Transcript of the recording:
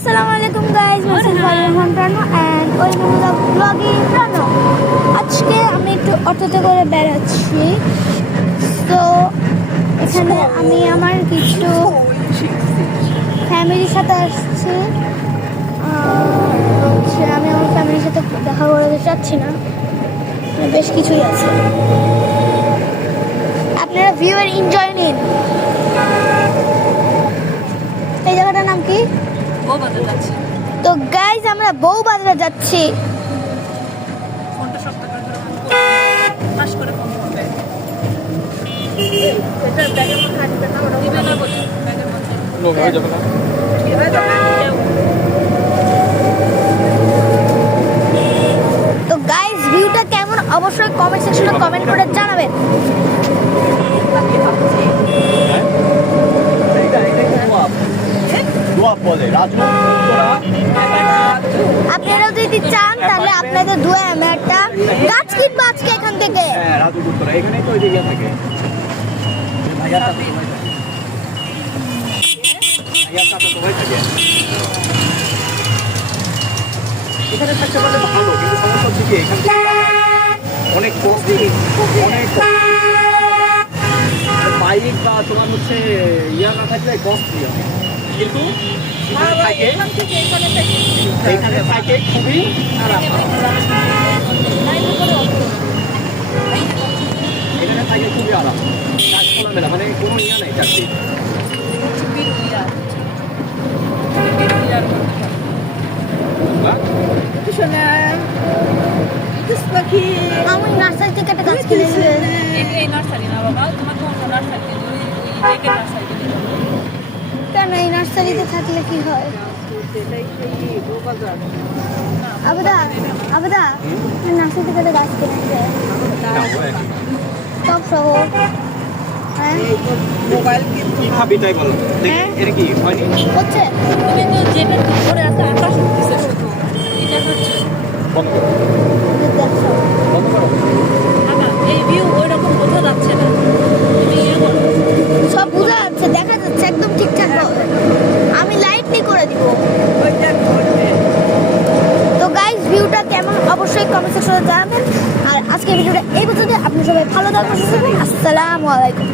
Assalamualaikum guys, this is Farhan Rano and welcome to the vlogging Rano. আজকে আমি একটু অটোতে করে বেড়াচ্ছি। তো এখানে আমি আমার কিছু ফ্যামিলির সাথে আসছি। আমি আমার ফ্যামিলির সাথে দেখা করতে চাচ্ছি না, বেশ কিছুই আছে। আপনারা ভিউ এর এনজয় নিন। এই জায়গাটার নাম কি? বউবাজার যাচ্ছি। তো গাইজ আমরা বউবাজারে যাচ্ছি। ফোনটা শক্ত করে ধরে ফাঁস করে ফোন করবে। এটা ব্যাগের মধ্যে আসবে না, ওটা দিবে না বলি ব্যাগের মধ্যে। নো হয়ে যাবে না। এবার যাবে। তো গাইজ ভিউটা কেমন অবশ্যই কমেন্ট সেকশনে কমেন্ট করে জানাবেন। আপনারাও যদি চান তাহলে আপনাদের দুয়ে আমি একটা গাছ কিনবো আজকে এখান থেকে। এখানে থাকতে পারলে ভালো, কিন্তু সমস্যা হচ্ছে কি এখান থেকে অনেক বাইক বা তোমার হচ্ছে ইয়া না থাকলে কস্টলি হবে, কিন্তু এখানে থাকে খুবই আরাম। এখানে থাকে খুবই আরাম, কাজ খোলামেলা, মানে কোনো ইয়া নাই চাকরি। আমি নার্সারি থেকে একটা গাছ কিনে এই নার্সারি না বাবা, তোমাকে অন্য নার্সারি ওই ডেকে নার্সারি কেন? এই নার্সারিতে থাকলে কি হয়? আবুদা নার্সারি থেকে একটা গাছ কিনেছে সব সহ। হ্যাঁ মোবাইল কি খাবি তাই বলো, এটা কি হয়নি হচ্ছে কিন্তু যেটা ধরে আছে আকাশ উঠতেছে শুধু, এটা হচ্ছে এই ভিউ ওই রকম বোঝা যাচ্ছে না। তুমি ইয়ে করো, সব বোঝা যাচ্ছে, দেখা যাচ্ছে একদম ঠিকঠাক হবে। আমি লাইট নিয়ে করে দিব। তো গাইস ভিউটা কেমন অবশ্যই কমেন্ট সেকশনে জানাবেন। আর আজকে ভিডিওটা এই পর্যন্ত। আপনি সবাই ভালো থাকবেন। আসসালামু আলাইকুম।